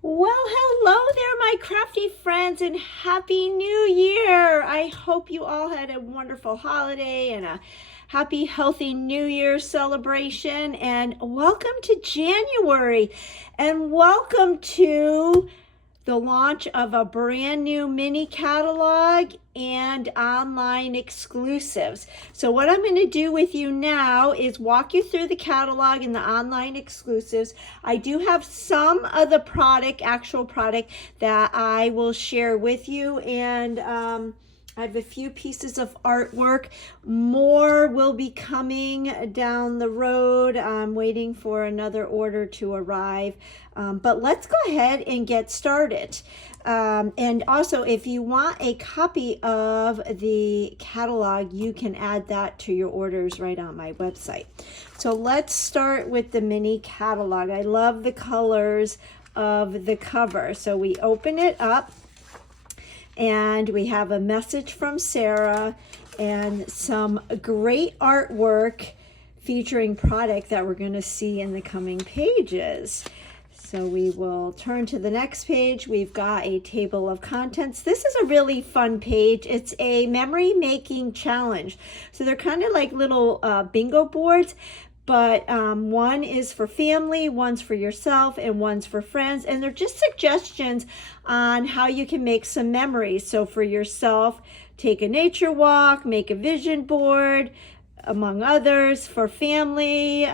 Well, hello there, my crafty friends, and Happy New Year! I hope you all had a wonderful holiday and a happy, healthy New Year celebration. And welcome to January, and welcome to the launch of a brand new mini catalog and online exclusives. So what I'm going to do with you now is walk you through the catalog and the online exclusives. I do have some of the actual product that I will share with you, and I have a few pieces of artwork. More will be coming down the road. I'm waiting for another order to arrive. But let's go ahead and get started. And also, if you want a copy of the catalog, you can add that to your orders right on my website. So let's start with the mini catalog. I love the colors of the cover. So we open it up, and we have a message from Sarah and some great artwork featuring product that we're going to see in the coming pages. So we will turn to the next page. We've got a table of contents. This is a really fun page. It's a memory making challenge. So they're kind of like little bingo boards, but one is for family, one's for yourself, and one's for friends. And they're just suggestions on how you can make some memories. So for yourself, take a nature walk, make a vision board, among others. For family,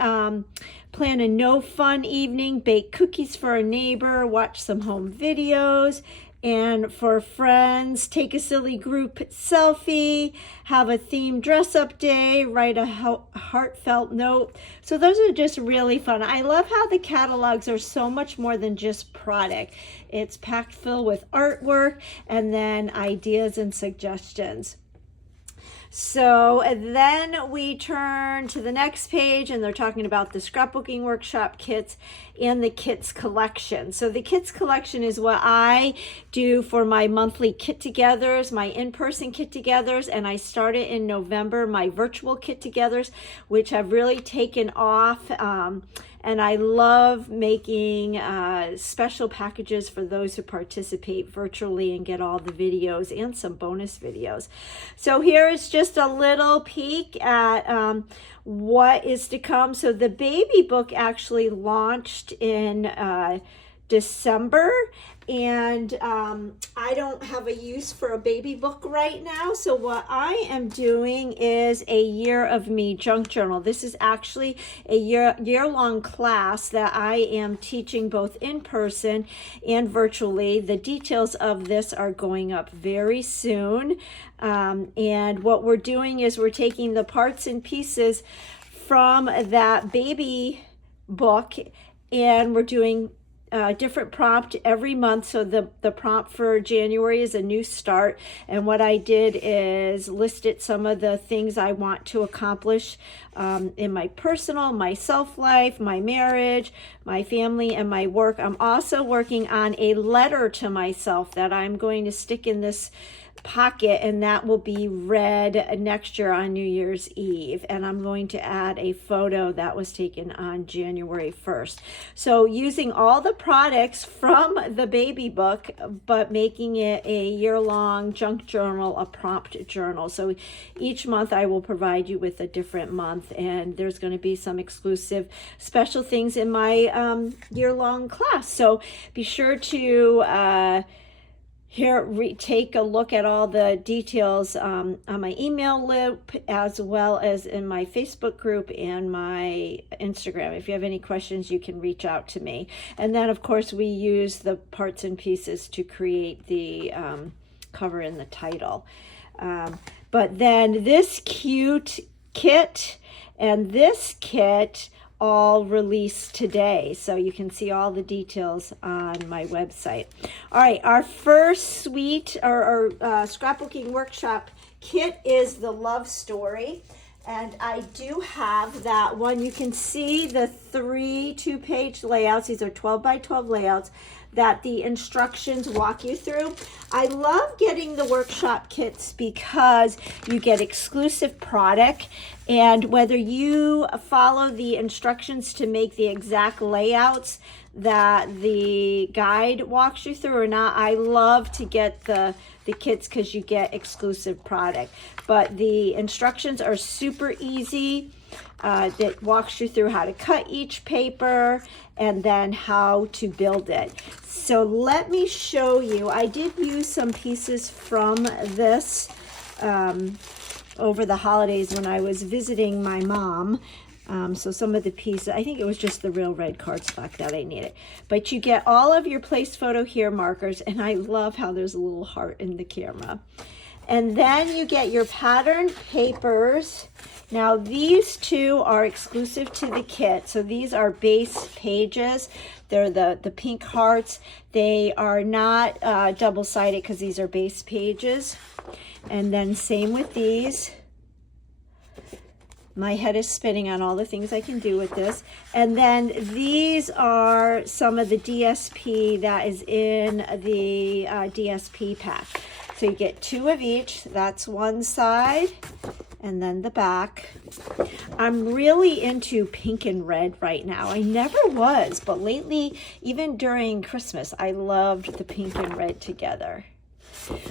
plan a no fun evening, bake cookies for a neighbor, watch some home videos. And for friends, take a silly group selfie, have a themed dress up day, write a heartfelt note. So those are just really fun. I love how the catalogs are so much more than just product. It's packed full with artwork and then ideas and suggestions. So then we turn to the next page, and they're talking about the scrapbooking workshop kits and the kits collection. So the kits collection is what I do for my monthly kit-togethers, my in-person kit-togethers, and I started in November my virtual kit-togethers, which have really taken off. And I love making special packages for those who participate virtually and get all the videos and some bonus videos. So here is just a little peek at what is to come. So the baby book actually launched in December, and I don't have a use for a baby book right now. So what I am doing is a Year of Me junk journal. This is actually a year-long class that I am teaching both in person and virtually. The details of this are going up very soon. And what we're doing is we're taking the parts and pieces from that baby book, and we're doing different prompt every month. So the prompt for January is a new start, and what I did is listed some of the things I want to accomplish in my personal, my self-life, my marriage, my family, and my work. I'm also working on a letter to myself that I'm going to stick in this pocket, and that will be read next year on New Year's Eve. And I'm going to add a photo that was taken on January 1st. So using all the products from the baby book, but making it a year-long junk journal, a prompt journal. So each month I will provide you with a different month, and there's going to be some exclusive special things in my year-long class. So be sure to take a look at all the details on my email loop, as well as in my Facebook group and my Instagram. If you have any questions, you can reach out to me. And then, of course, we use the parts and pieces to create the cover and the title. But then this cute kit and this kit all released today, so you can see all the details on my website. All right, our first suite or scrapbooking workshop kit is the love story, and I do have that one. You can see the 3 2-page layouts. These are 12 by 12 layouts that the instructions walk you through. I love getting the workshop kits because you get exclusive product, and whether you follow the instructions to make the exact layouts that the guide walks you through or not. I love to get the kits because you get exclusive product, but the instructions are super easy. That walks you through how to cut each paper and then how to build it. So let me show you. I did use some pieces from this over the holidays when I was visiting my mom. So some of the pieces, I think it was just the Real Red cardstock that I needed. But you get all of your place photo here markers, and I love how there's a little heart in the camera. And then you get your patterned papers. Now these two are exclusive to the kit. So these are base pages. They're the pink hearts. They are not double-sided because these are base pages. And then same with these. My head is spinning on all the things I can do with this. And then these are some of the DSP that is in the DSP pack. So you get 2 of each. That's one side and then the back. I'm really into pink and red right now. I never was, but lately, even during Christmas, I loved the pink and red together.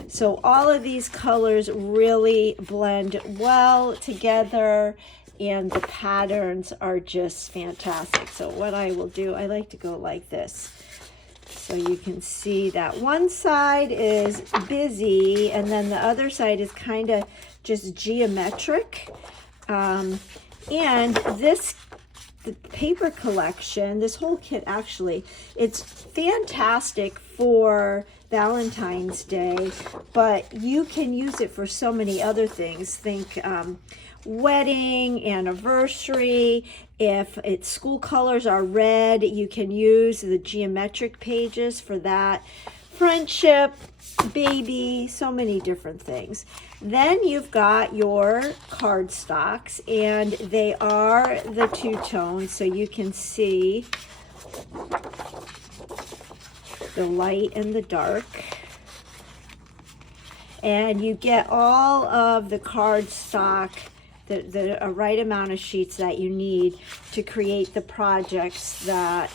So all of these colors really blend well together, and the patterns are just fantastic. So what I will do, I like to go like this. So you can see that one side is busy and then the other side is kind of just geometric. And this the paper collection, this whole kit actually, it's fantastic for Valentine's Day, but you can use it for so many other things. Think wedding, anniversary. If it's school colors are red, you can use the geometric pages for that. Friendship, baby, so many different things. Then you've got your cardstocks, and they are the two-tone, so you can see the light and the dark. And you get all of the cardstock, the right amount of sheets that you need to create the projects that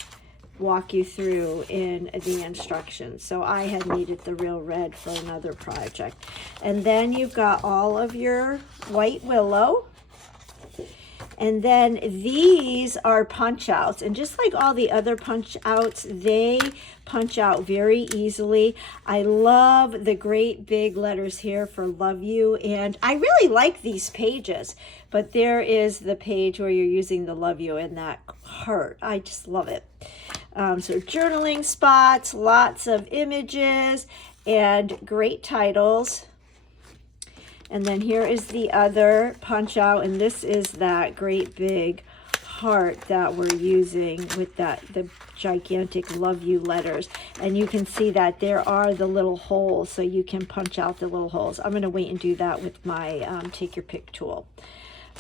walk you through in the instructions. So I had needed the Real Red for another project. And then you've got all of your white willow. And then these are punch outs, and just like all the other punch outs, they punch out very easily. I love the great big letters here for love you, and I really like these pages, but there is the page where you're using the love you in that heart. I just love it. So journaling spots, lots of images, and great titles. And then here is the other punch out, and this is that great big heart that we're using with the gigantic love you letters. And you can see that there are the little holes, so you can punch out the little holes. I'm going to wait and do that with my take your pick tool.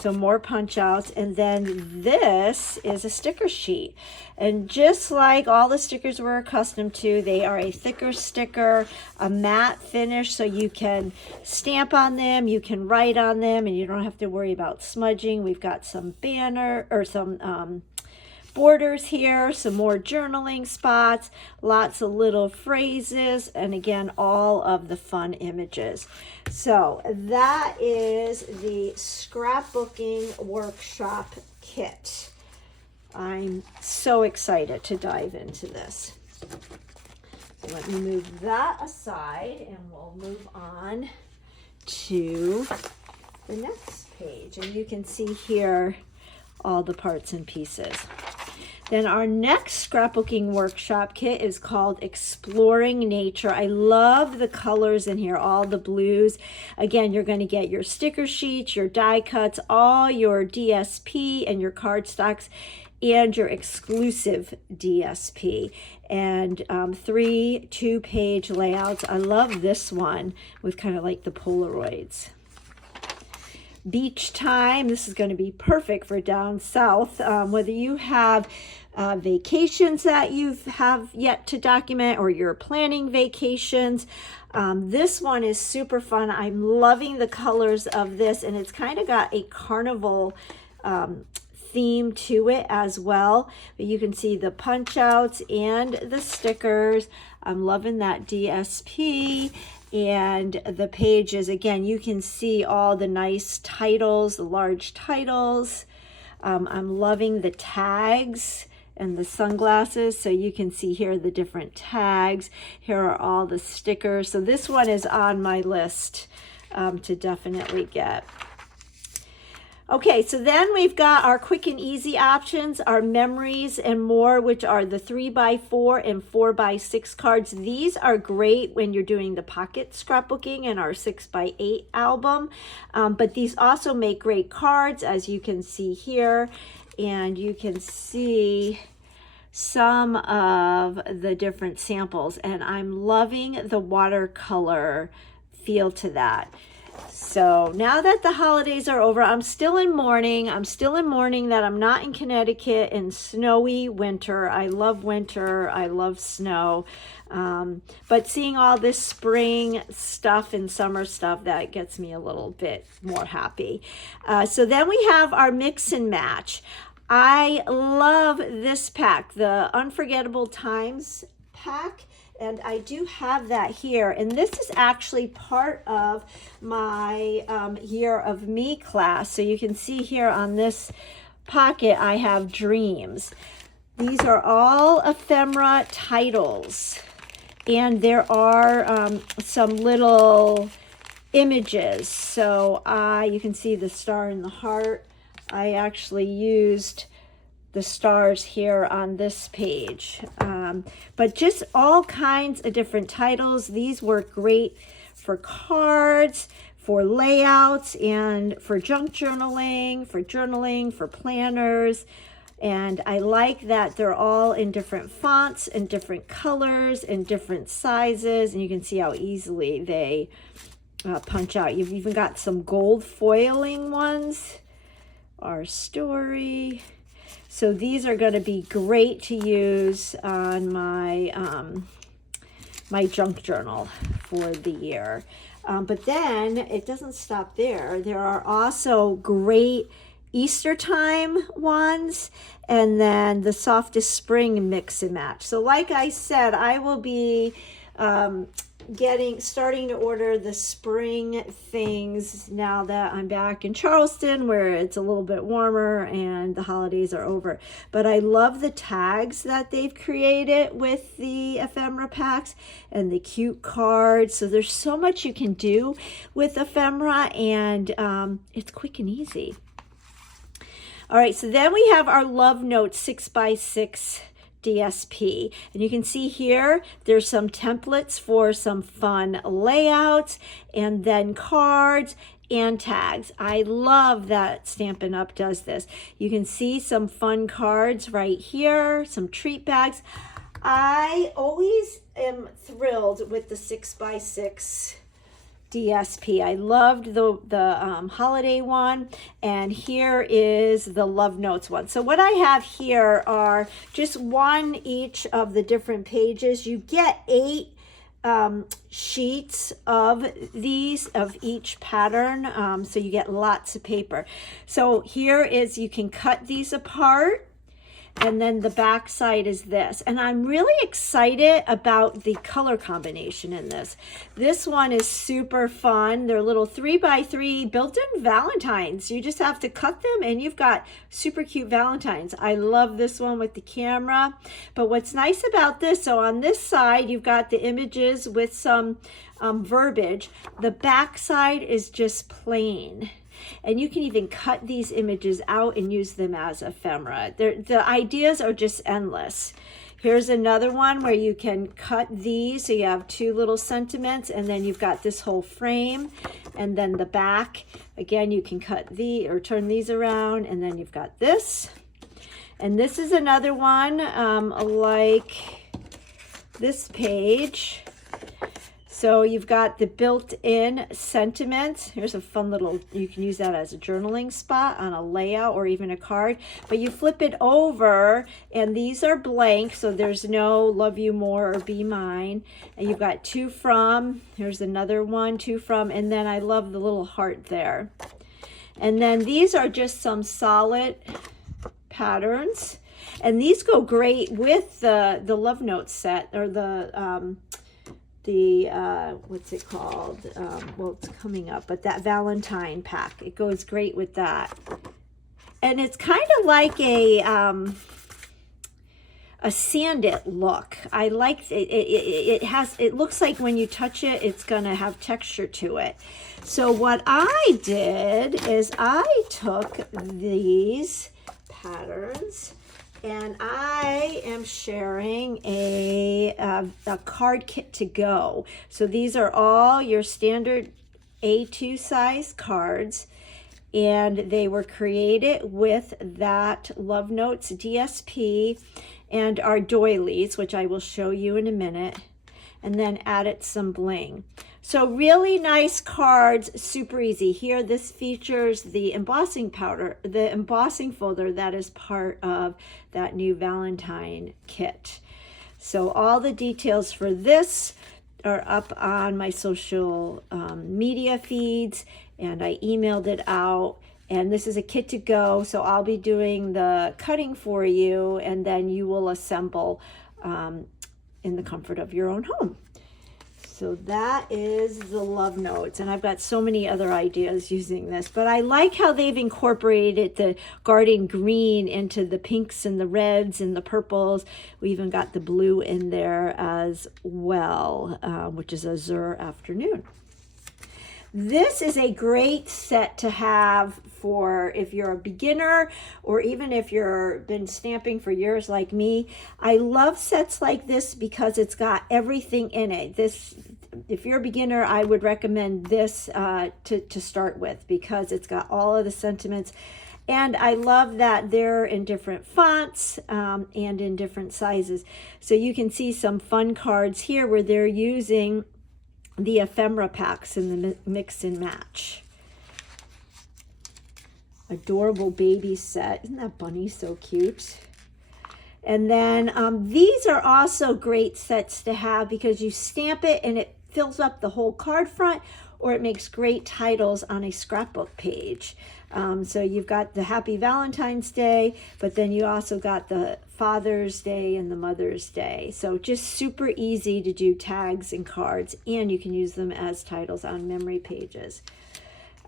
So more punch outs, and then this is a sticker sheet. And just like all the stickers we're accustomed to, they are a thicker sticker, a matte finish, so you can stamp on them, you can write on them, and you don't have to worry about smudging. We've got some banner or some borders here, some more journaling spots, lots of little phrases, and again, all of the fun images. So that is the scrapbooking workshop kit. I'm so excited to dive into this. So let me move that aside and we'll move on to the next page. And you can see here all the parts and pieces. Then our next scrapbooking workshop kit is called Exploring Nature. I love the colors in here, all the blues. Again, you're going to get your sticker sheets, your die cuts, all your DSP and your cardstocks, and your exclusive DSP. And 3 2-page layouts. I love this one with kind of like the Polaroids. Beach time. This is going to be perfect for down south. Whether you have vacations that you have yet to document or you're planning vacations, this one is super fun. I'm loving the colors of this, and it's kind of got a carnival theme to it as well. But you can see the punch outs and the stickers. I'm loving that DSP. And the pages, again, you can see all the nice titles, the large titles. I'm loving the tags and the sunglasses, so you can see here the different tags. Here are all the stickers. So this one is on my list to definitely get. Okay, so then we've got our quick and easy options, our memories and more, which are the 3x4 and 4x6 cards. These are great when you're doing the pocket scrapbooking in our 6x8 album, but these also make great cards, as you can see here, and you can see some of the different samples, and I'm loving the watercolor feel to that. So now that the holidays are over, I'm still in mourning. I'm still in mourning that I'm not in Connecticut in snowy winter. I love winter. I love snow. But seeing all this spring stuff and summer stuff, that gets me a little bit more happy. So then we have our mix and match. I love this pack, the Unforgettable Times pack. And I do have that here. And this is actually part of my Year of Me class. So you can see here on this pocket, I have dreams. These are all ephemera titles. And there are some little images. So you can see the star and the heart. I actually used the stars here on this page, but just all kinds of different titles. These work great for cards, for layouts, and for junk journaling, for planners. And I like that they're all in different fonts and different colors and different sizes, and you can see how easily they punch out. You've even got some gold foiling ones. Our story. So these are going to be great to use on my my junk journal for the year. But then it doesn't stop there. There are also great Easter time ones, and then the Softest Spring mix and match. So like I said, I will be starting to order the spring things now that I'm back in Charleston, where it's a little bit warmer and the holidays are over. But I love the tags that they've created with the ephemera packs and the cute cards. So there's so much you can do with ephemera, and it's quick and easy. All right, so then we have our Love Notes 6x6 DSP, and you can see here there's some templates for some fun layouts, and then cards and tags. I love that Stampin' Up! Does this. You can see some fun cards right here, some treat bags. I always am thrilled with the 6x6 DSP. I loved the holiday one, and here is the Love Notes one. So what I have here are just one each of the different pages. You get 8 sheets of these, of each pattern, so you get lots of paper. So here is, you can cut these apart, and then the back side is this. And I'm really excited about the color combination in this. This one is super fun. They're little 3x3 built-in Valentines. You just have to cut them and you've got super cute Valentines. I love this one with the camera. But what's nice about this, so on this side, you've got the images with some verbiage. The back side is just plain. And you can even cut these images out and use them as ephemera. The ideas are just endless. Here's another one where you can cut these. So you have 2 little sentiments, and then you've got this whole frame, and then the back. Again, you can cut or turn these around, and then you've got this. And this is another one like this page. So you've got the built-in sentiments. Here's a fun little, you can use that as a journaling spot on a layout or even a card. But you flip it over, and these are blank, so there's no love you more or be mine. And you've got 2 from, here's another one, 2 from, and then I love the little heart there. And then these are just some solid patterns. And these go great with the Love Notes set, or the what's it called? Well, it's coming up, but that Valentine pack. It goes great with that. And it's kind of like a sanded look. I like it. It looks like when you touch it, it's gonna have texture to it. So what I did is I took these patterns and I am sharing a card kit to go. So these are all your standard A2 size cards, and they were created with that Love Notes DSP and our doilies, which I will show you in a minute, and then added some bling. So really nice cards, super easy. Here, this features the embossing powder, the embossing folder that is part of that new Valentine kit. So all the details for this are up on my social media feeds, and I emailed it out. And this is a kit to go, so I'll be doing the cutting for you, and then you will assemble in the comfort of your own home. So that is the Love Notes, and I've got so many other ideas using this, but I like how they've incorporated the garden green into the pinks and the reds and the purples. We even got the blue in there as well, which is Azure Afternoon. This is a great set to have for if you're a beginner, or even if you've been stamping for years like me. I love sets like this because it's got everything in it. This, if you're a beginner, I would recommend this to start with, because it's got all of the sentiments. And I love that they're in different fonts and in different sizes. So you can see some fun cards here where they're using the ephemera packs in the mix and match. Adorable baby set. Isn't that bunny so cute? And then these are also great sets to have because you stamp it and it fills up the whole card front, or it makes great titles on a scrapbook page. So you've got the Happy Valentine's Day, but then you also got the Father's Day and the Mother's Day. So just super easy to do tags and cards, and you can use them as titles on memory pages.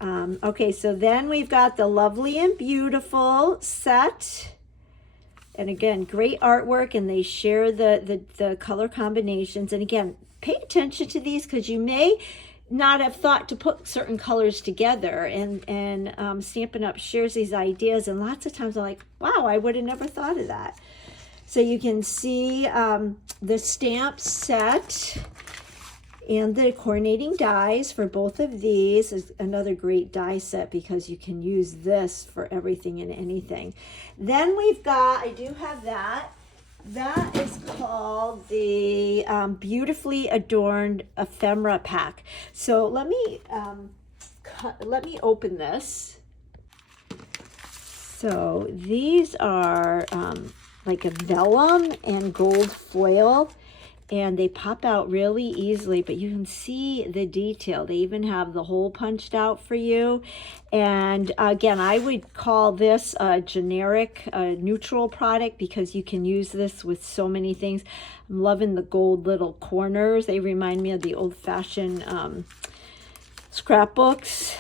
Okay, so then we've got the Lovely and Beautiful set. And again, great artwork, and they share the color combinations. And again, pay attention to these because you may not have thought to put certain colors together, and Stampin' Up! Shares these ideas, and lots of times I'm like, wow, I would have never thought of that. So you can see the stamp set and the coordinating dies for both of these is another great die set because you can use this for everything and anything. Then we've got, I do have that. That is called the Beautifully Adorned Ephemera Pack. So let me open this. So these are like a vellum and gold foil, and they pop out really easily, but you can see the detail. They even have the hole punched out for you. And again, I would call this a generic neutral product because you can use this with so many things. I'm loving the gold little corners. They remind me of the old-fashioned scrapbooks.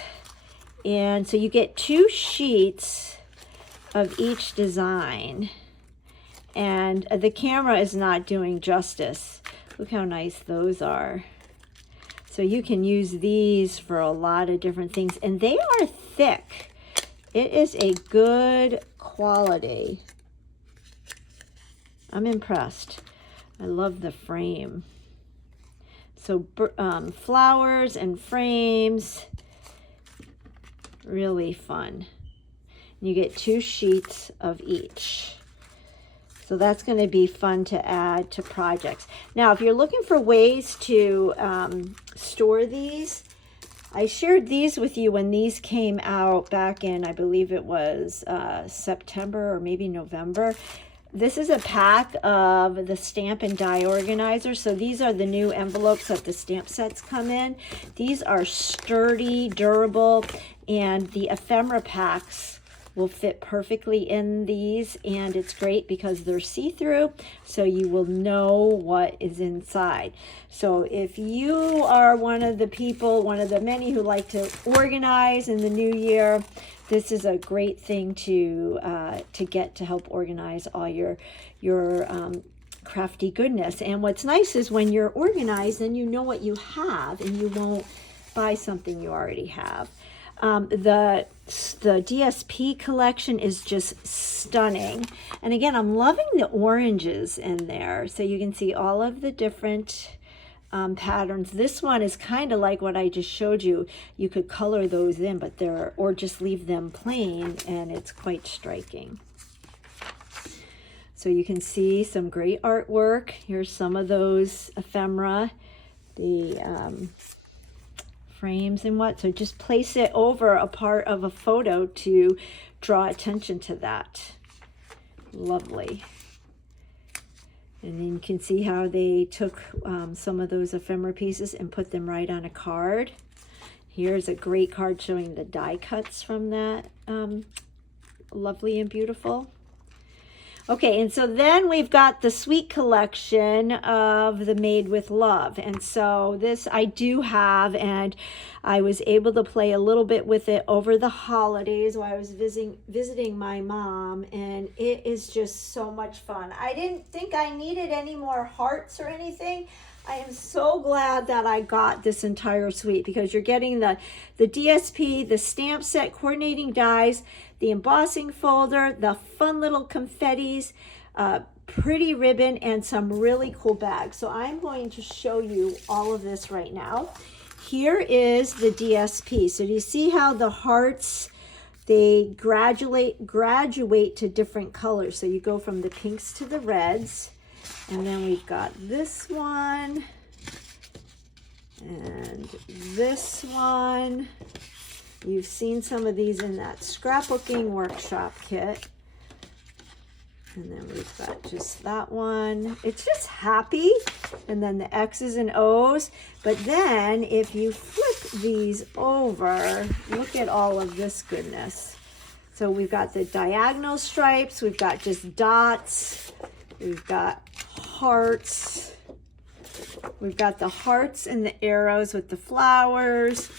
And so you get 2 sheets of each design. And the camera is not doing justice. Look how nice those are. So you can use these for a lot of different things. And they are thick. It is a good quality. I'm impressed. I love the frame. So flowers and frames. Really fun. You get 2 sheets of each. So that's going to be fun to add to projects. Now, if you're looking for ways to store these, I shared these with you when these came out back in, I believe it was September or maybe November. This is a pack of the stamp and die organizer. So these are the new envelopes that the stamp sets come in. These are sturdy, durable, and the ephemera packs will fit perfectly in these, and it's great because they're see-through, so you will know what is inside. So if you are one of the people, one of the many who like to organize in the new year, this is a great thing to get to help organize all your crafty goodness. And what's nice is when you're organized, then you know what you have, and you won't buy something you already have. The DSP collection is just stunning. And again, I'm loving the oranges in there. So you can see all of the different patterns. This one is kind of like what I just showed you. You could color those in, but or just leave them plain, and it's quite striking. So you can see some great artwork. Here's some of those ephemera, the frames and what. So just place it over a part of a photo to draw attention to that. Lovely. And then you can see how they took some of those ephemera pieces and put them right on a card. Here's a great card showing the die cuts from that. Lovely and beautiful. Okay, and so then we've got the Sweet collection of the Made with Love. And so this I do have, and I was able to play a little bit with it over the holidays while I was visiting my mom, and it is just so much fun. I didn't think I needed any more hearts or anything. I am so glad that I got this entire suite, because you're getting the DSP, the stamp set, coordinating dies, the embossing folder, the fun little confettis, pretty ribbon, and some really cool bags. So I'm going to show you all of this right now. Here is the DSP. So do you see how the hearts, they graduate to different colors? So you go from the pinks to the reds. And then we've got this one and this one. You've seen some of these in that scrapbooking workshop kit. And then we've got just that one. It's just happy. And then the X's and O's. But then if you flip these over, look at all of this goodness. So we've got the diagonal stripes. We've got just dots. We've got hearts. We've got the hearts and the arrows with the flowers,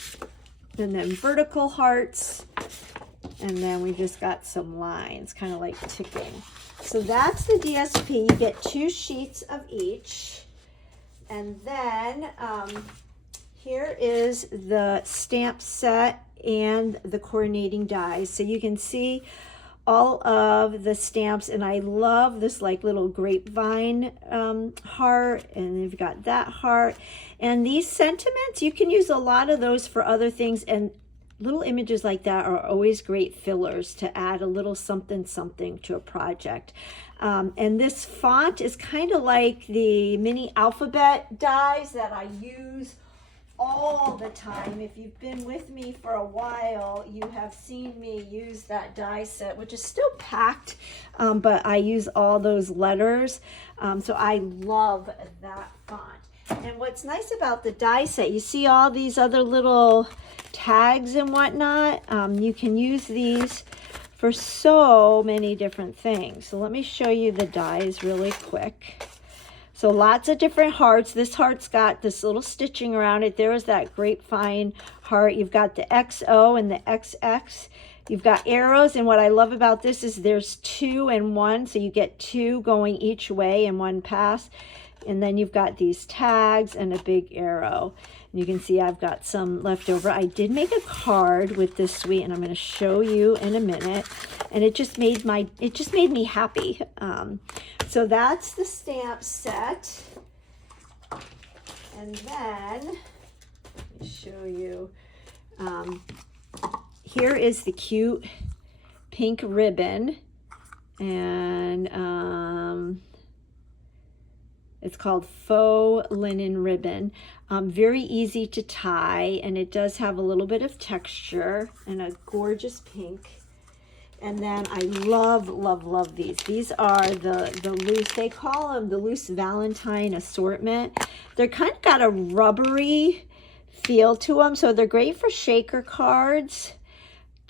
and then vertical hearts, and then we just got some lines, kind of like ticking. So that's the DSP. You get 2 sheets of each, and then here is the stamp set and the coordinating dies. So you can see all of the stamps, and I love this like little grapevine heart, and you've got that heart, and these sentiments, you can use a lot of those for other things, and little images like that are always great fillers to add a little something to a project. And this font is kind of like the mini alphabet dies that I use all the time. If you've been with me for a while, you have seen me use that die set, which is still packed, but I use all those letters. So I love that font. And what's nice about the die set, you see all these other little tags and whatnot. You can use these for so many different things. So let me show you the dies really quick. So lots of different hearts. This heart's got this little stitching around it. There is that grapevine heart. You've got the XO and the XX. You've got arrows, and what I love about this is there's 2 and 1, so you get 2 going each way in one pass. And then you've got these tags and a big arrow. And you can see I've got some left over. I did make a card with this suite, and I'm going to show you in a minute. And it just made me happy. So that's the stamp set. And then let me show you. Here is the cute pink ribbon, and it's called faux linen ribbon. Very easy to tie, and it does have a little bit of texture and a gorgeous pink. And then I love, love, love these. These are the loose, they call them the loose Valentine assortment. They're kind of got a rubbery feel to them, so they're great for shaker cards.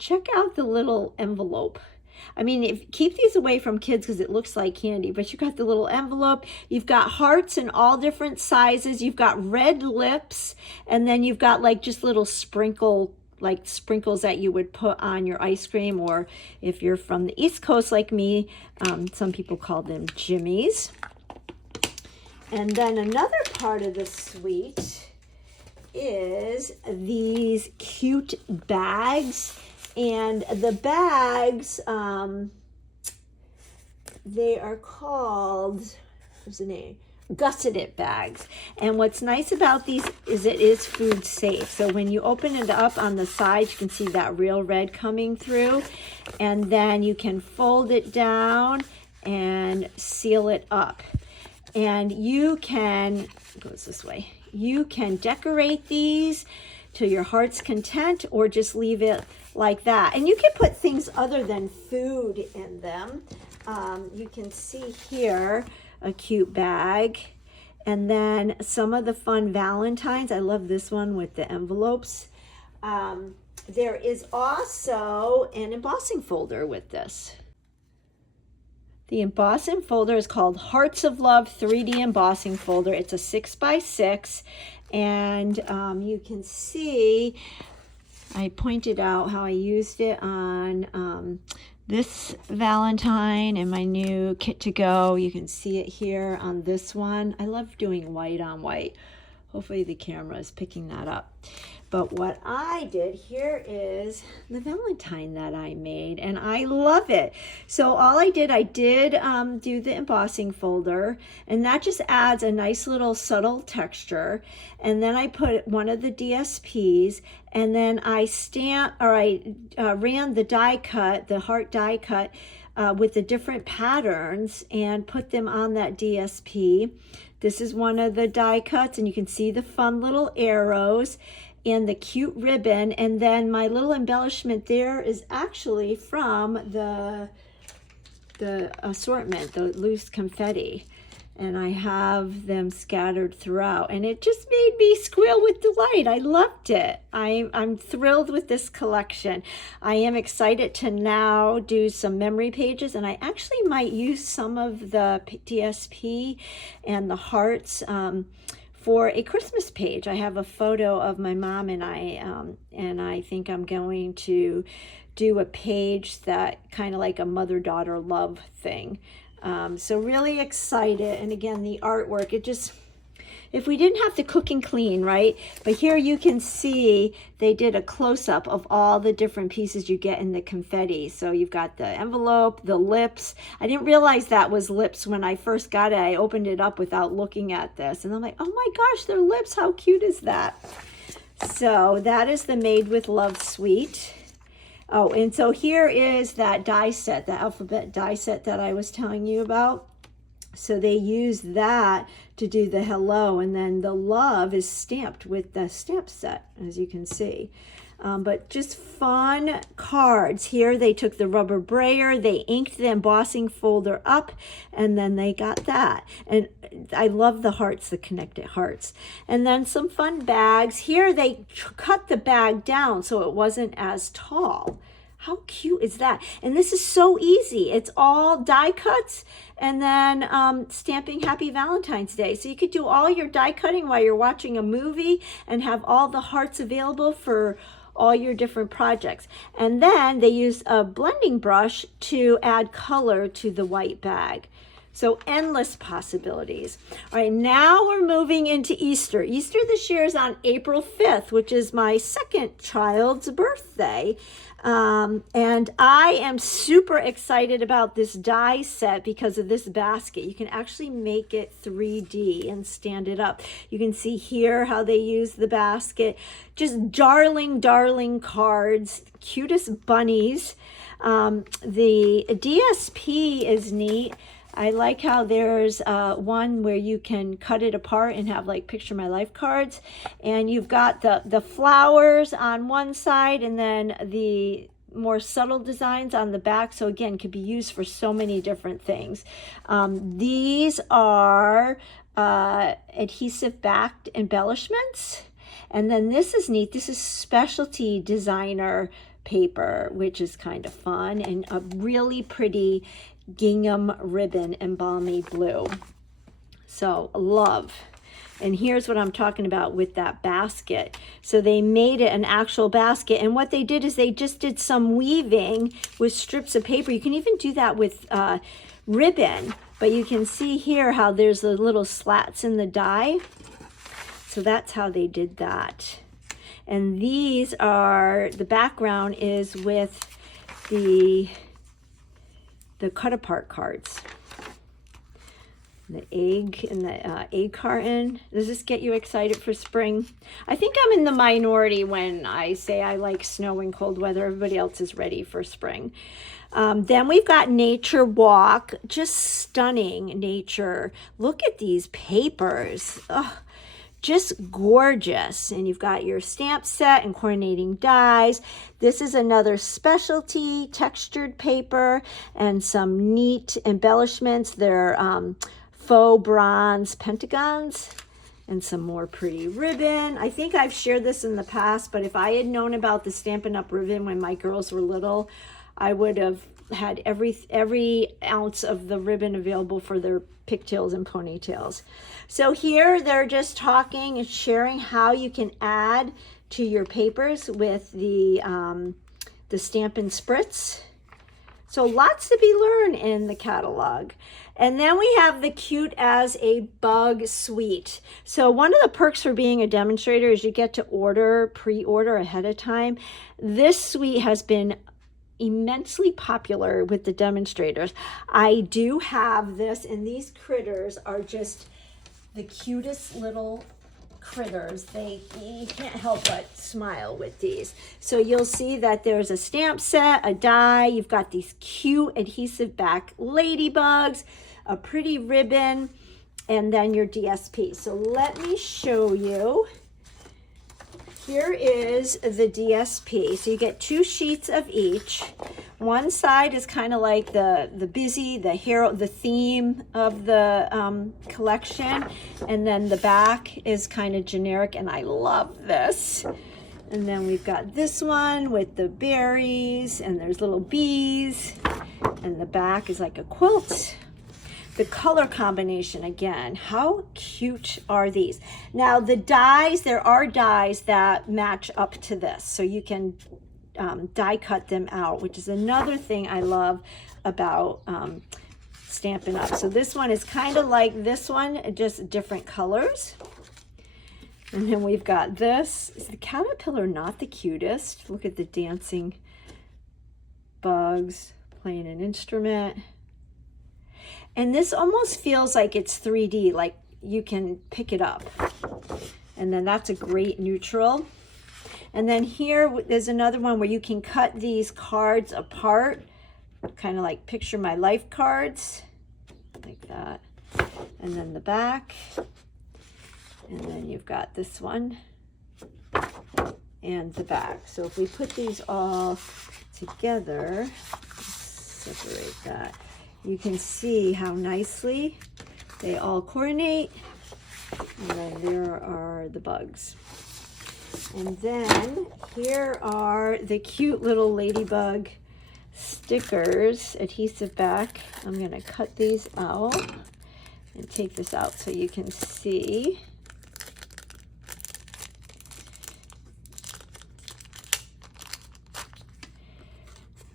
check out the little envelope. I mean, keep these away from kids because it looks like candy, but you got the little envelope. You've got hearts in all different sizes. You've got red lips, and then you've got like just little sprinkles that you would put on your ice cream, or if you're from the East Coast like me, some people call them jimmies. And then another part of the sweet is these cute bags. And the bags, they are called, what's the name? Gusset It bags. And what's nice about these is it is food safe. So when you open it up on the sides, you can see that real red coming through. And then you can fold it down and seal it up. And you can, it goes this way, you can decorate these to your heart's content or just leave it like that. And you can put things other than food in them. You can see here a cute bag. And then some of the fun Valentines. I love this one with the envelopes. There is also an embossing folder with this. The embossing folder is called Hearts of Love 3D embossing folder. It's a 6x6, and you can see I pointed out how I used it on this Valentine and my new Kit to Go. You can see it here on this one. I love doing white on white. Hopefully the camera is picking that up. But what I did here is the Valentine that I made, and I love it. So all I did do the embossing folder, and that just adds a nice little subtle texture. And then I put one of the DSPs, and then I ran the die cut, the heart die cut, with the different patterns and put them on that DSP. This is one of the die cuts, and you can see the fun little arrows and the cute ribbon. And then my little embellishment there is actually from the assortment, the loose confetti. And I have them scattered throughout, and it just made me squeal with delight. I loved it. I'm thrilled with this collection. I am excited to now do some memory pages, and I actually might use some of the DSP and the hearts for a Christmas page. I have a photo of my mom and I think I'm going to do a page that kind of like a mother-daughter love thing. So really excited. And again, the artwork, if we didn't have to cook and clean, right? But here you can see they did a close-up of all the different pieces you get in the confetti. So you've got the envelope, the lips. I didn't realize that was lips when I first got it. I opened it up without looking at this. And I'm like, oh my gosh, they're lips. How cute is that? So that is the Made with Love suite. Oh, and so here is that die set, the alphabet die set that I was telling you about. So they use that to do the hello, and then the love is stamped with the stamp set, as you can see. But just fun cards. Here they took the rubber brayer, they inked the embossing folder up, and then they got that. And I love the hearts, the connected hearts. And then some fun bags. Here they cut the bag down so it wasn't as tall. How cute is that? And this is so easy. It's all die cuts and then stamping Happy Valentine's Day. So you could do all your die cutting while you're watching a movie and have all the hearts available for all your different projects. And then they use a blending brush to add color to the white bag. So endless possibilities. All right, now we're moving into Easter. Easter this year is on April 5th, which is my second child's birthday. And I am super excited about this die set because of this basket. You can actually make it 3D and stand it up. You can see here how they use the basket. Just darling, darling cards, cutest bunnies. The DSP is neat. I like how there's one where you can cut it apart and have like picture my life cards, and you've got the flowers on one side and then the more subtle designs on the back. So again, could be used for so many different things. These are adhesive backed embellishments. And then this is neat. This is specialty designer paper, which is kind of fun, and a really pretty gingham ribbon in balmy blue. So love. And here's what I'm talking about with that basket. So they made it an actual basket, and what they did is they just did some weaving with strips of paper. You can even do that with ribbon, but you can see here how there's the little slats in the die. So that's how they did that. And these are, the background is with the cut apart cards. The egg and the egg carton. Does this get you excited for spring? I think I'm in the minority when I say I like snow and cold weather. Everybody else is ready for spring. Then we've got Nature Walk. Just stunning nature. Look at these papers. Ugh. Just gorgeous. And you've got your stamp set and coordinating dies. This is another specialty textured paper and some neat embellishments. They're faux bronze pentagons and some more pretty ribbon. I think I've shared this in the past, but if I had known about the Stampin' Up! Ribbon when my girls were little, I would have had every ounce of the ribbon available for their pigtails and ponytails. So here they're just talking and sharing how you can add to your papers with the Stampin' Spritz. So lots to be learned in the catalog. And then we have the Cute as a Bug suite. So one of the perks for being a demonstrator is you get to pre-order ahead of time. This suite has been immensely popular with the demonstrators. I do have this, and these critters are just the cutest little critters. You can't help but smile with these. So you'll see that there's a stamp set, a die, you've got these cute adhesive back ladybugs, a pretty ribbon, and then your DSP. So let me show you. Here is the DSP. So you get 2 sheets of each. One side is kind of like the busy, the hero, the theme of the collection. And then the back is kind of generic, and I love this. And then we've got this one with the berries, and there's little bees. And the back is like a quilt. The color combination, again, how cute are these? Now the dies, there are dies that match up to this, so you can die cut them out, which is another thing I love about Stampin' Up. So this one is kind of like this one, just different colors. And then we've got this. Is the caterpillar not the cutest? Look at the dancing bugs playing an instrument. And this almost feels like it's 3D, like you can pick it up. And then that's a great neutral. And then here there's another one where you can cut these cards apart, kind of like picture my life cards, like that. And then the back. And then you've got this one and the back. So if we put these all together, separate that. You can see how nicely they all coordinate. And then there are the bugs. And then here are the cute little ladybug stickers, adhesive back. I'm going to cut these out and take this out so you can see.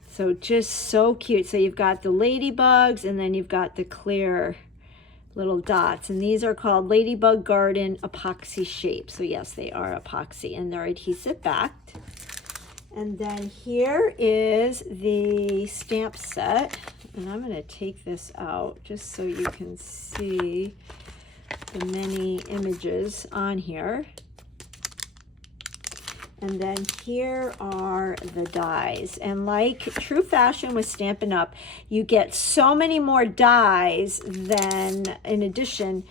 So just so cute. So you've got the ladybugs, and then you've got the clear little dots. And these are called Ladybug Garden epoxy shapes. So yes, they are epoxy, and they're adhesive backed. And then here is the stamp set. And I'm going to take this out just so you can see the many images on here. And then here are the dies. And like true fashion with Stampin' Up, you get so many more dies than in addition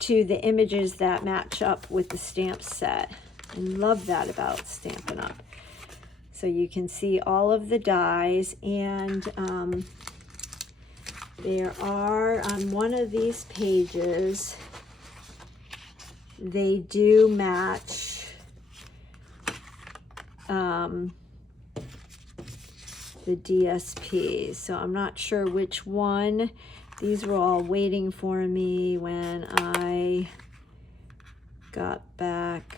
to the images that match up with the stamp set. I love that about Stampin' Up. So you can see all of the dies, and there are on one of these pages, they do match the DSPs. So I'm not sure which one. These were all waiting for me when I got back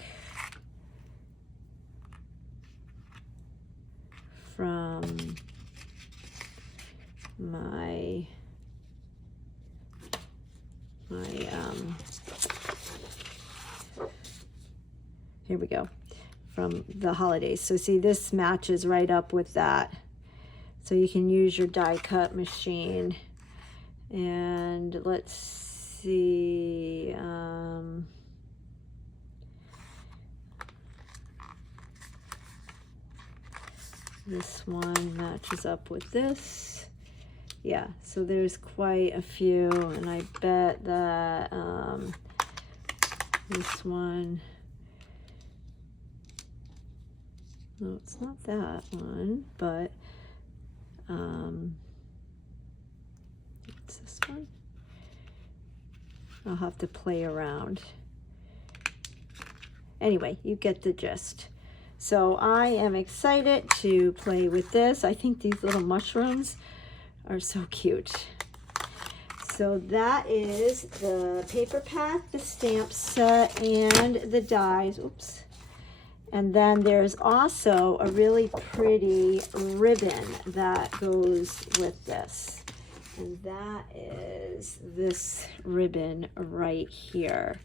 from my here we go, from the holidays. So see, this matches right up with that. So you can use your die cut machine. And let's see, this one matches up with this. Yeah, so there's quite a few, and I bet that this one, no, it's not that one, but it's this one. I'll have to play around. Anyway, you get the gist. So I am excited to play with this. I think these little mushrooms are so cute. So that is the paper pack, the stamp set, and the dies. Oops. And then there's also a really pretty ribbon that goes with this. And that is this ribbon right here.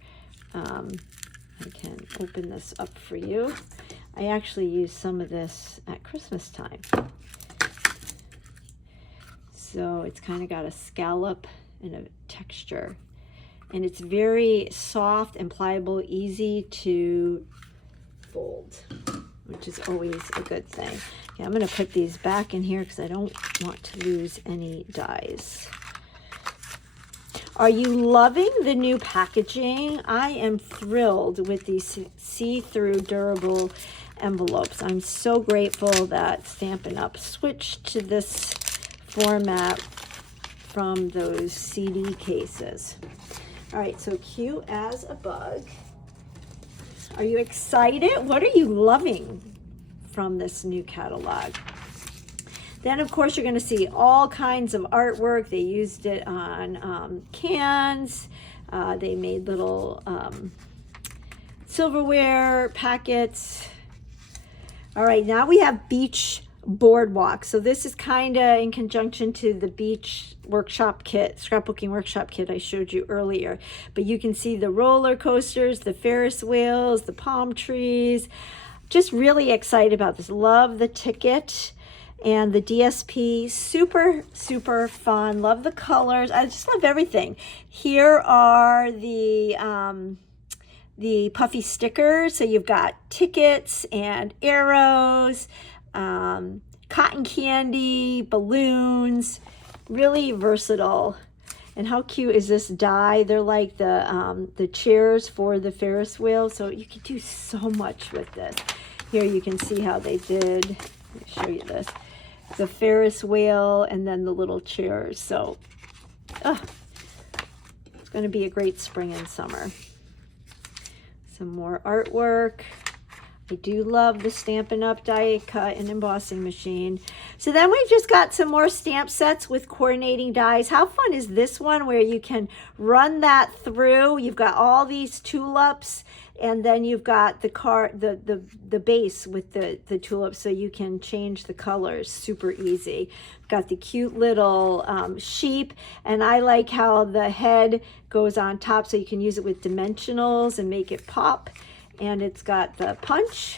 I can open this up for you. I actually used some of this at Christmas time. So it's kind of got a scallop and a texture. And it's very soft and pliable, easy to fold, which is always a good thing. Okay, I'm going to put these back in here because I don't want to lose any dies. Are you loving the new packaging? I am thrilled with these see-through durable envelopes. I'm so grateful that Stampin' Up! Switched to this format from those CD cases. All right, so cute as a bug. Are you excited? What are you loving from this new catalog? Then, of course, you're going to see all kinds of artwork. They used it on cans. They made little silverware packets. All right, now we have Beach Boardwalk. So this is kind of in conjunction to the beach workshop kit, scrapbooking workshop kit I showed you earlier. But you can see the roller coasters, the Ferris wheels, the palm trees. Just really excited about this. Love the ticket and the DSP. Super, super fun. Love the colors. I just love everything. Here are the puffy stickers. So you've got tickets and arrows, cotton candy, balloons, really versatile. And how cute is this die? They're like the chairs for the Ferris wheel. So you can do so much with this. Here you can see how they did. Let me show you this. The Ferris wheel and then the little chairs. So it's going to be a great spring and summer. Some more artwork. I do love the Stampin' Up! Die cut and embossing machine. So then we just got some more stamp sets with coordinating dies. How fun is this one where you can run that through? You've got all these tulips, and then you've got the base with the tulips, so you can change the colors super easy. Got the cute little sheep, and I like how the head goes on top, so you can use it with dimensionals and make it pop. And it's got the punch.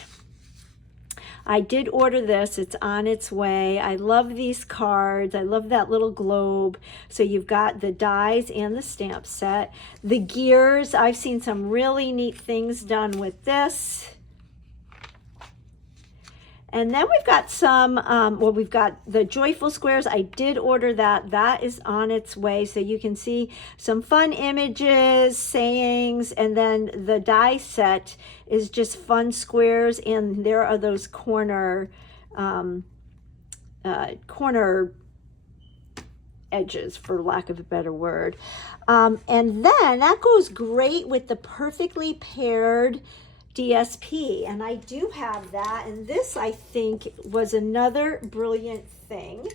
I did order this. It's on its way. I love these cards. I love that little globe. So you've got the dies and the stamp set. The gears, I've seen some really neat things done with this. And then we've got some, well, we've got the Joyful Squares. I did order that. That is on its way. So you can see some fun images, sayings, and then the die set is just fun squares. And there are those corner edges, for lack of a better word. And then that goes great with the perfectly paired DSP, and I do have that, and this I think was another brilliant thing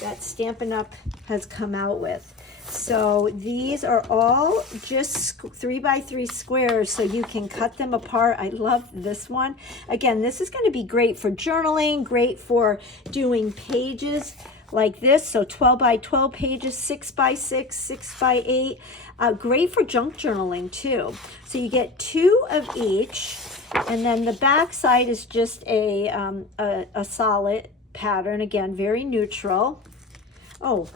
that Stampin' Up! Has come out with. So these are all just 3x3 squares, so you can cut them apart. I love this one. Again, this is going to be great for journaling, great for doing pages like this. So 12x12 pages, 6x6, 6x8. Great for junk journaling too. So you get 2 of each, and then the back side is just a solid pattern. Again, very neutral. Oh,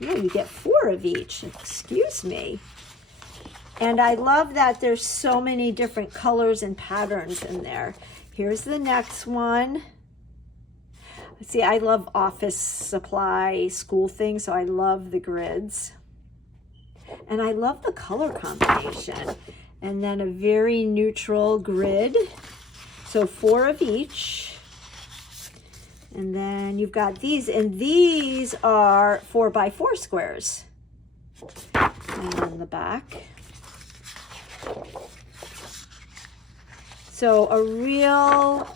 no, you get 4 of each. Excuse me. And I love that there's so many different colors and patterns in there. Here's the next one. See, I love office supply, school things, so I love the grids. And I love the color combination. And then a very neutral grid. So 4 of each. And then you've got these, and these are 4x4 squares. And on the back. So a real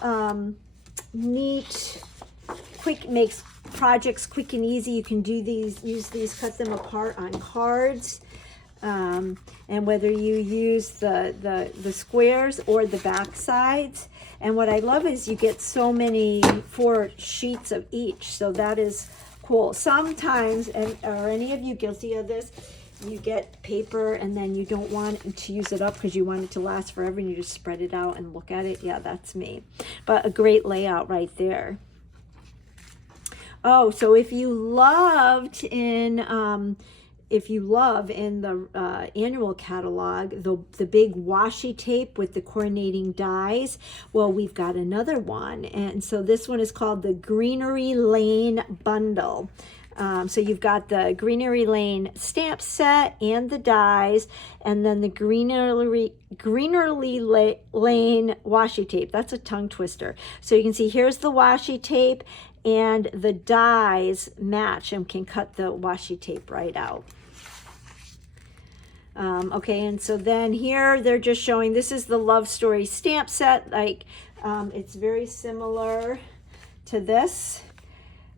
neat, quick, makes projects quick and easy. You can do these, use these, cut them apart on cards. And whether you use the squares or the back sides. And what I love is you get so many 4 sheets of each. So that is cool. Sometimes, and are any of you guilty of this? You get paper and then you don't want to use it up because you want it to last forever and you just spread it out and look at it. Yeah, that's me. But a great layout right there. Oh, so if you loved in the annual catalog, the big washi tape with the coordinating dies, well, we've got another one. And so this one is called the Greenery Lane Bundle. So you've got the Greenery Lane stamp set and the dies, and then the Greenery Lane washi tape. That's a tongue twister. So you can see here's the washi tape, and the dies match and can cut the washi tape right out. Okay, and so then here they're just showing, this is the Love Story stamp set. Like, it's very similar to this.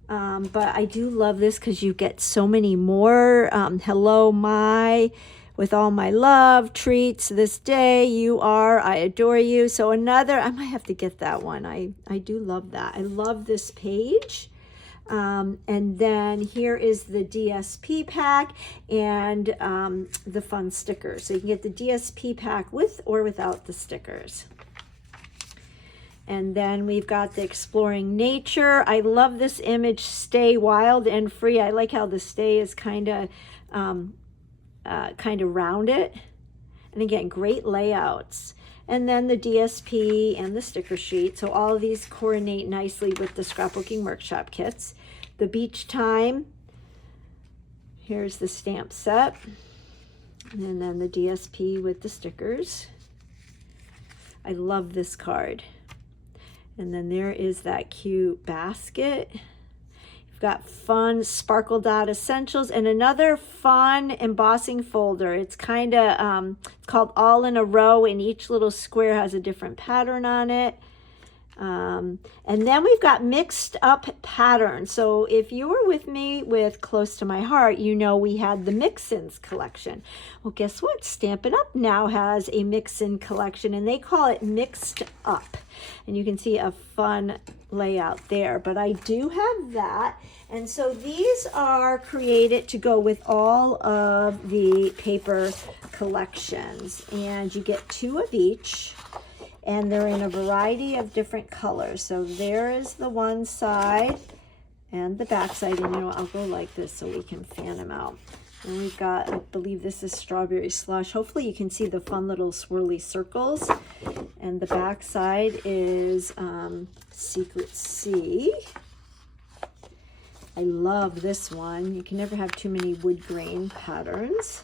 But I do love this because you get so many more. Hello, my, with all my love, treats this day, you are, I adore you. So another, I might have to get that one. I do love that. I love this page. And then here is the DSP pack and the fun stickers. So you can get the DSP pack with or without the stickers. And then we've got the Exploring Nature. I love this image, Stay Wild and Free. I like how the stay is kind of rounded. And again, great layouts. And then the DSP and the sticker sheet. So all of these coordinate nicely with the Scrapbooking Workshop kits. The Beach Time. Here's the stamp set. And then the DSP with the stickers. I love this card. And then there is that cute basket. You've got fun Sparkle Dot Essentials and another fun embossing folder. It's kind of, it's called All in a Row, and each little square has a different pattern on it. And then we've got mixed up patterns. So if you were with me with Close to My Heart, you know we had the Mix-Ins collection. Well, guess what? Stampin' Up! Now has a Mix-In collection, and they call it Mixed Up. And you can see a fun layout there. But I do have that. And so these are created to go with all of the paper collections. And you get 2 of each. And they're in a variety of different colors. So there is the one side and the back side. And you know, I'll go like this so we can fan them out. And we've got, I believe this is Strawberry Slush. Hopefully you can see the fun little swirly circles. And the back side is Secret Sea. I love this one. You can never have too many wood grain patterns.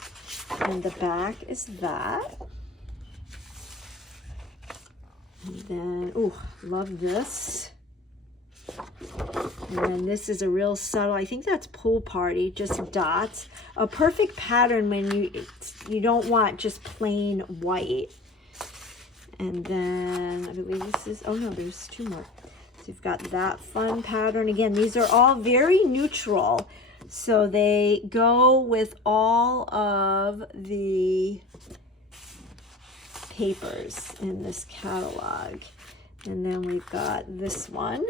And the back is that. And then, oh, love this. And then this is a real subtle, I think that's Pool Party, just dots. A perfect pattern when you don't want just plain white. And then I believe this is, oh no, there's two more. So you've got that fun pattern. Again, these are all very neutral. So they go with all of the papers in this catalog. And then we've got this one.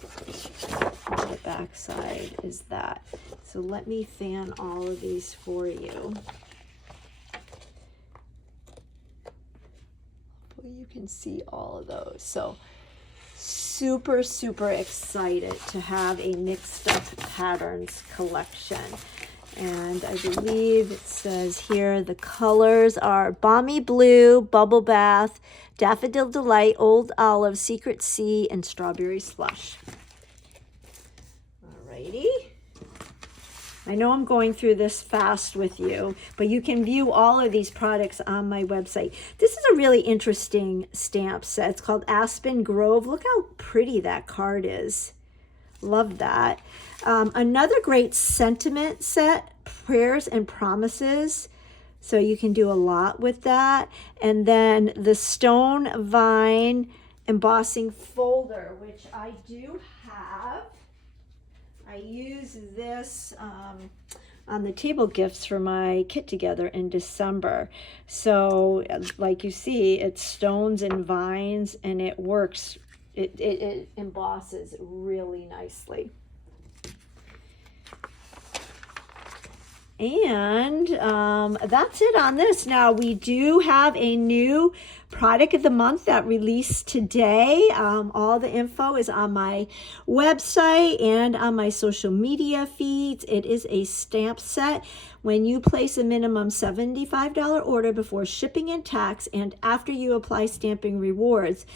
The back side is that. So let me fan all of these for you. Hopefully you can see all of those. So super, super excited to have a mixed up patterns collection. And I believe it says here the colors are Balmy Blue, Bubble Bath, Daffodil Delight, Old Olive, Secret Sea, and Strawberry Slush. Alrighty. I know I'm going through this fast with you, but you can view all of these products on my website. This is a really interesting stamp set. It's called Aspen Grove. Look how pretty that card is. Love that. Another great sentiment set, Prayers and Promises. So you can do a lot with that. And then the Stone Vine embossing folder, which I do have. I use this on the table gifts for my Kit Together in December. So like you see, it's stones and vines, and it works. It embosses really nicely. And that's it on this. Now we do have a new product of the month that released today. All the info is on my website and on my social media feeds. It is a stamp set. When you place a minimum $75 order before shipping and tax, and after you apply Stampin' Rewards,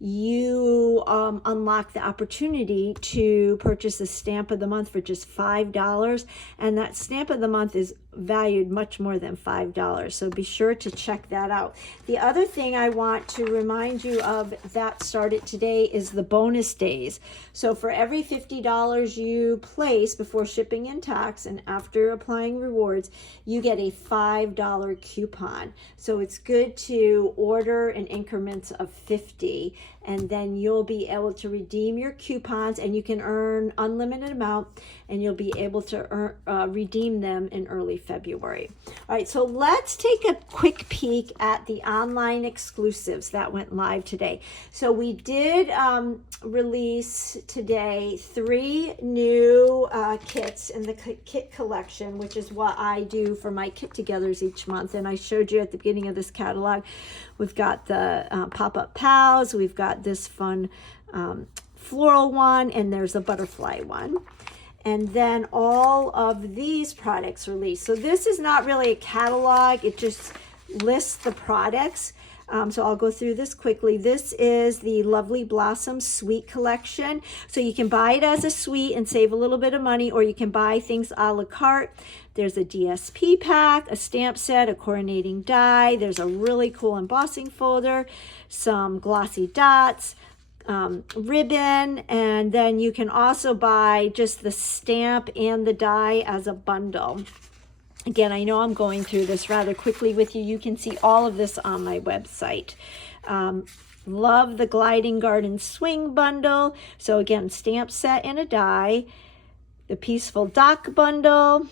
you unlock the opportunity to purchase a stamp of the month for just $5, and that stamp of the month is valued much more than $5, so be sure to check that out. The other thing I want to remind you of that started today is the bonus days. So for every $50 you place before shipping and tax and after applying rewards, you get a $5 coupon. So it's good to order in increments of 50, and then you'll be able to redeem your coupons, and you can earn unlimited amount, and you'll be able to redeem them in early February. All right, so let's take a quick peek at the online exclusives that went live today. So we did release today 3 new kits in the kit collection, which is what I do for my Kit Togethers each month. And I showed you at the beginning of this catalog, we've got the pop-up pals, we've got this fun floral one, and there's a butterfly one. And then all of these products released. So this is not really a catalog, it just lists the products. So I'll go through this quickly. This is the Lovely Blossom Suite Collection. So you can buy it as a suite and save a little bit of money, or you can buy things a la carte. There's a DSP pack, a stamp set, a coordinating die. There's a really cool embossing folder, some glossy dots, ribbon, and then you can also buy just the stamp and the die as a bundle. Again, I know I'm going through this rather quickly with you. You can see all of this on my website. Love the Gliding Garden Swing Bundle. So again, stamp set and a die. The Peaceful Dock Bundle.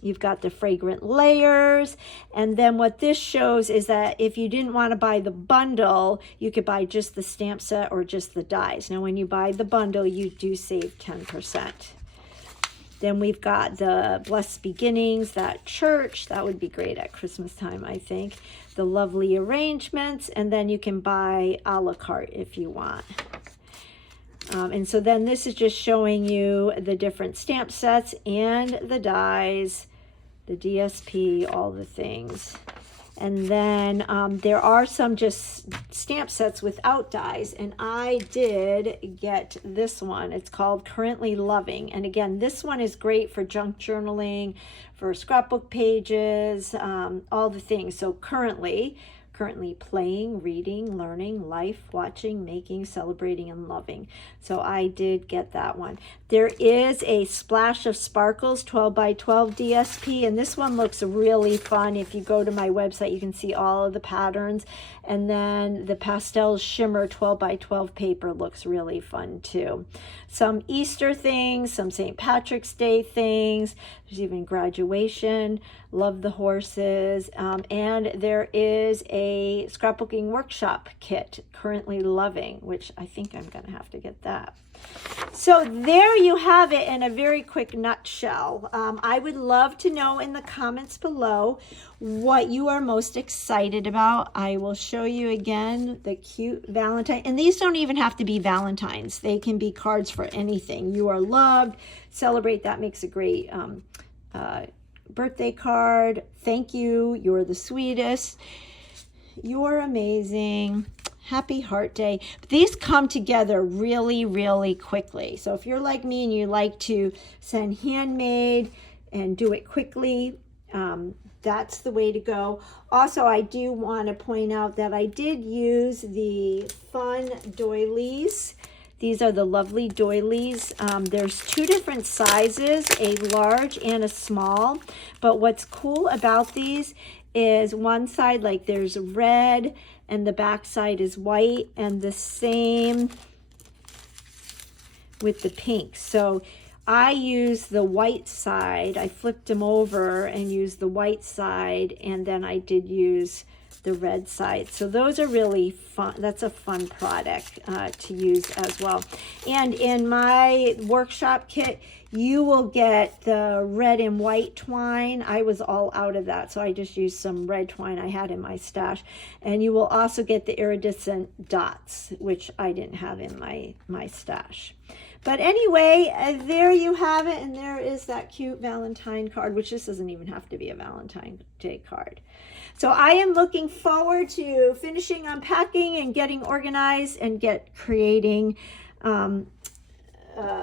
You've got the Fragrant Layers. And then what this shows is that if you didn't want to buy the bundle, you could buy just the stamp set or just the dies. Now, when you buy the bundle, you do save 10%. Then we've got the Blessed Beginnings, that church. That would be great at Christmas time, I think. The Lovely Arrangements. And then you can buy a la carte if you want. And so then this is just showing you the different stamp sets and the dies, the DSP, all the things. And then there are some just stamp sets without dies, and I did get this one. It's called Currently Loving, and again, this one is great for junk journaling, for scrapbook pages, all the things. So currently currently playing, reading, learning, life, watching, making, celebrating, and loving. So I did get that one. There is a Splash of Sparkles 12 by 12 DSP, and this one looks really fun. If you go to my website, you can see all of the patterns. And then the Pastel Shimmer 12 by 12 paper looks really fun too. Some Easter things, some St. Patrick's Day things. There's even graduation. Love the horses. And there is a scrapbooking workshop kit, currently loving, which I think I'm going to have to get that. So there you have it in a very quick nutshell. I would love to know in the comments below what you are most excited about. I will show you again the cute Valentine. And these don't even have to be Valentines. They can be cards for anything. You are loved. Celebrate. That makes a great birthday card. Thank you. You're the sweetest. You're amazing. Happy Heart Day. But these come together really, really quickly. So if you're like me and you like to send handmade and do it quickly, that's the way to go. Also, I do want to point out that I did use the fun doilies. These are the lovely doilies. There's two different sizes, a large and a small. But what's cool about these is one side, like there's red, and the back side is white, and the same with the pink. So I used the white side. I flipped them over and used the white side, and then I did use the red side. So those are really fun. That's a fun product to use as well. And in my workshop kit, you will get the red and white twine. I was all out of that, so I just used some red twine I had in my stash. And you will also get the iridescent dots, which I didn't have in my stash. But anyway, there you have it, and there is that cute Valentine card, which this doesn't even have to be a Valentine Day card. So I am looking forward to finishing unpacking and getting organized and creating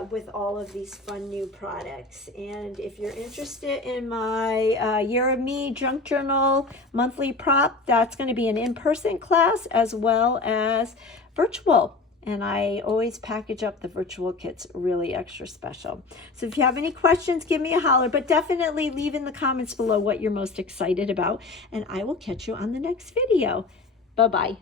with all of these fun new products. And if you're interested in my Year of Me Junk Journal monthly prop, that's going to be an in-person class as well as virtual. And I always package up the virtual kits really extra special. So if you have any questions, give me a holler, but definitely leave in the comments below what you're most excited about, and I will catch you on the next video. Bye-bye.